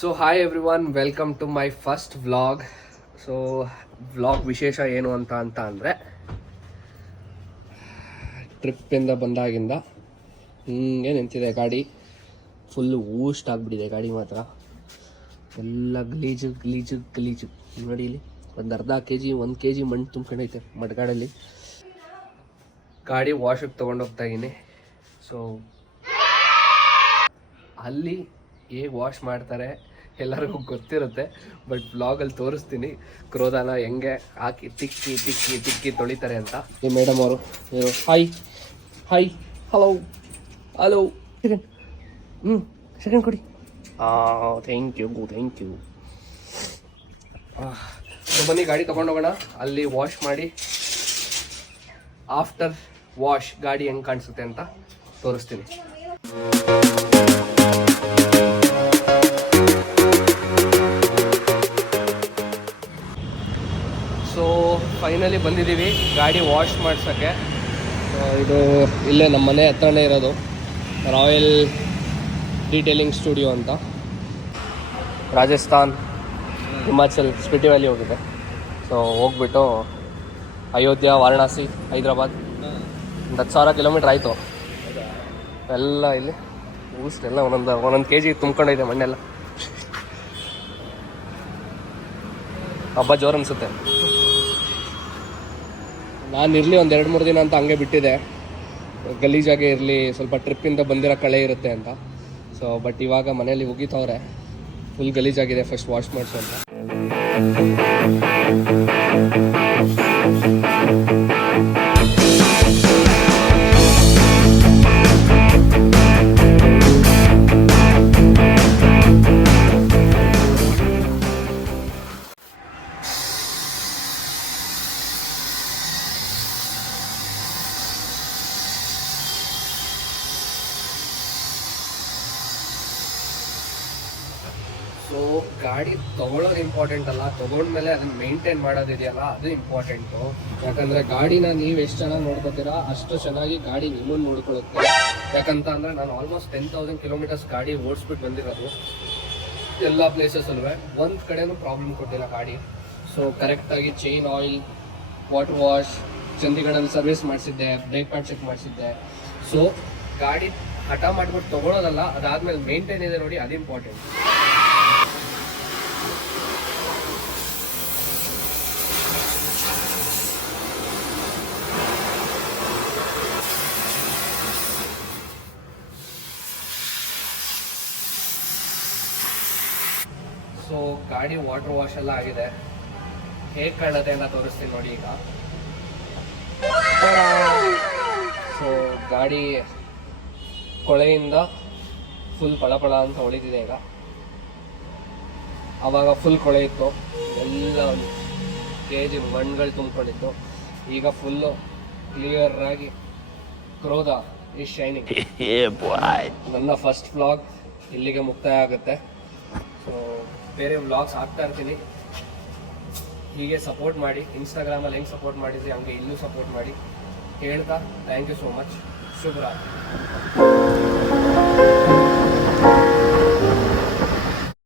So hi everyone, welcome to my first vlog. So vlog ವಿಶೇಷ ಏನು ಅಂತ ಅಂದರೆ ಟ್ರಿಪ್ಪಿಂದ ಬಂದಾಗಿಂದ ಹಿಂಗೆ ನಿಂತಿದೆ ಗಾಡಿ. ಫುಲ್ಲು ಊಸ್ಟ್ ಆಗಿಬಿಟ್ಟಿದೆ ಗಾಡಿ ಮಾತ್ರ. ಎಲ್ಲ ಗಲೀಜು ನೋಡಿ. ಇಲ್ಲಿ ಒಂದು ಅರ್ಧ kg 1 kg ಮಣ್ಣು ತುಂಬ್ಕೊಂಡೈತೆ ಮಡ್ಗಾಡಲ್ಲಿ. ಗಾಡಿ ವಾಶಿಗೆ ತೊಗೊಂಡೋಗ್ತಾ ಇದ್ದೀನಿ. ಸೊ ಅಲ್ಲಿ ಹೇಗೆ ವಾಶ್ ಮಾಡ್ತಾರೆ ಎಲ್ಲರಿಗೂ ಗೊತ್ತಿರುತ್ತೆ, ಬಟ್ ಬ್ಲಾಗಲ್ಲಿ ತೋರಿಸ್ತೀನಿ ಕ್ರೋಧಾನ ಹೆಂಗೆ ಹಾಕಿ ತಿಕ್ಕಿ ತೊಳಿತಾರೆ ಅಂತ. ಈ ಮೇಡಮ್ ಅವರು ಹಾಯ್ ಹಲೋ ಸೆಕೆಂಡ್ ಕೊಡಿ. Thank you. ಸೊ ಬನ್ನಿ ಗಾಡಿ ತೊಗೊಂಡೋಗೋಣ. ಅಲ್ಲಿ ವಾಶ್ ಮಾಡಿ ಆಫ್ಟರ್ ವಾಶ್ ಗಾಡಿ ಹೆಂಗೆ ಕಾಣಿಸುತ್ತೆ ಅಂತ ತೋರಿಸ್ತೀನಿ. ಸೊ ಫೈನಲಿ ಬಂದಿದ್ದೀವಿ ಗಾಡಿ ವಾಶ್ ಮಾಡ್ಸೋಕ್ಕೆ. ಇದು ಇಲ್ಲೇ ನಮ್ಮ ಮನೆ ಹತ್ರನೇ ಇರೋದು, ರಾಯಲ್ ಡೀಟೇಲಿಂಗ್ ಸ್ಟುಡಿಯೋ ಅಂತ. ರಾಜಸ್ಥಾನ್, ಹಿಮಾಚಲ್, ಸ್ಪಿಟಿ ವ್ಯಾಲಿ ಹೋಗಿದೆ. ಸೊ ಹೋಗ್ಬಿಟ್ಟು ಅಯೋಧ್ಯ, ವಾರಣಾಸಿ, ಹೈದ್ರಾಬಾದ್ ಒಂದು 10,000 ಕಿಲೋಮೀಟ್ರ್ ಆಯಿತು. ಎಲ್ಲ ಇಲ್ಲಿ ಊಷ್ಟೆಲ್ಲ ಒಂದೊಂದು kg ತುಂಬ್ಕೊಂಡೈತೆ ಮಣ್ಣೆಲ್ಲ. ಹಬ್ಬ ಜೋರು ಅನಿಸುತ್ತೆ. ನಾನು ಇರಲಿ ಒಂದು 2-3 ದಿನ ಅಂತ ಹಂಗೆ ಬಿಟ್ಟಿದ್ದೆ, ಗಲೀಜಾಗೆ ಇರಲಿ, ಸ್ವಲ್ಪ ಟ್ರಿಪ್ಪಿಂದ ಬಂದಿರೋ ಕಳೆ ಇರುತ್ತೆ ಅಂತ. ಸೊ ಬಟ್ ಇವಾಗ ಮನೇಲಿ ಉಗಿತವ್ರೆ, ಫುಲ್ ಗಲೀಜಾಗಿದೆ, ಫಸ್ಟ್ ವಾಶ್ ಮಾಡಿಸು ಅಂತ. ಸೊ ಗಾಡಿ ತೊಗೊಳೋದು ಇಂಪಾರ್ಟೆಂಟ್ ಅಲ್ಲ, ತೊಗೊಂಡ್ಮೇಲೆ ಅದನ್ನ ಮೇಂಟೈನ್ ಮಾಡೋದಿದೆಯಲ್ಲ ಅದು ಇಂಪಾರ್ಟೆಂಟು. ಯಾಕಂದರೆ ಗಾಡಿನ ನೀವು ಎಷ್ಟು ಚೆನ್ನಾಗಿ ನೋಡ್ಕೋತೀರಾ ಅಷ್ಟು ಚೆನ್ನಾಗಿ ಗಾಡಿ ನಿಮ್ಮನ್ನು ನೋಡ್ಕೊಳ್ಳುತ್ತೆ. ಯಾಕಂತ ಅಂದರೆ ನಾನು ಆಲ್ಮೋಸ್ಟ್ 10,000 ಕಿಲೋಮೀಟರ್ಸ್ ಗಾಡಿ ಓಡಿಸ್ಬಿಟ್ಟು ಬಂದಿರೋದು. ಎಲ್ಲ ಪ್ಲೇಸಸ್ಸಲ್ಲೂ ಒಂದು ಕಡೆನೂ ಪ್ರಾಬ್ಲಮ್ ಕೊಟ್ಟಿಲ್ಲ ಗಾಡಿ. ಸೊ ಕರೆಕ್ಟಾಗಿ ಚೈನ್ ಆಯಿಲ್, ವಾಟರ್ ವಾಶ್, ಚಂಡೀಗಢಲ್ಲಿ ಸರ್ವಿಸ್ ಮಾಡಿಸಿದ್ದೆ, ಬ್ರೇಕ್ ಪ್ಯಾಡ್ ಚೆಕ್ ಮಾಡಿಸಿದ್ದೆ. ಸೊ ಗಾಡಿ ಹಠ ಮಾಡಿಬಿಟ್ಟು ತೊಗೊಳೋದಲ್ಲ, ಅದಾದಮೇಲೆ ಮೇಂಟೈನ್ ಇದೆ ನೋಡಿ, ಅದು ಇಂಪಾರ್ಟೆಂಟ್. ಸೊ ಗಾಡಿ ವಾಟರ್ ವಾಶ್ ಎಲ್ಲ ಆಗಿದೆ. ಹೇಗೆ ಕಾಣುತ್ತೆ ಅಂತ ತೋರಿಸ್ತೀನಿ ನೋಡಿ ಈಗ. ಸೊ ಗಾಡಿ ಕೊಳೆಯಿಂದ ಫುಲ್ ಪಳಪಳ ಅಂತ ಹೊಳಿತಿದೆ ಈಗ. ಆವಾಗ ಫುಲ್ ಕೊಳೆ ಇತ್ತು, ಎಲ್ಲ ಒಂದು kg ಮಣ್ಣುಗಳು ತುಂಬಿಕೊಂಡಿತ್ತು. ಈಗ ಫುಲ್ಲು ಕ್ಲಿಯರ್ ಆಗಿ ಕ್ರೋಧ ಈಸ್ ಶೈನಿಂಗ್. ನನ್ನ ಫಸ್ಟ್ ವ್ಲಾಗ್ ಇಲ್ಲಿಗೆ ಮುಕ್ತಾಯ ಆಗುತ್ತೆ. ಸೊ ಬೇರೆ ವ್ಲಾಗ್ಸ್ ಹಾಕ್ತಾ ಇರ್ತೀನಿ, ಹೀಗೆ ಸಪೋರ್ಟ್ ಮಾಡಿ. ಇನ್ಸ್ಟಾಗ್ರಾಮಲ್ಲಿ ಹೆಂಗೆ ಸಪೋರ್ಟ್ ಮಾಡಿದ್ರಿ ಹಂಗೆ ಇಲ್ಲೂ ಸಪೋರ್ಟ್ ಮಾಡಿ ಹೇಳ್ತಾ ಥ್ಯಾಂಕ್ ಯು ಸೋ ಮಚ್. ಶುಭರಾತ್ರಿ.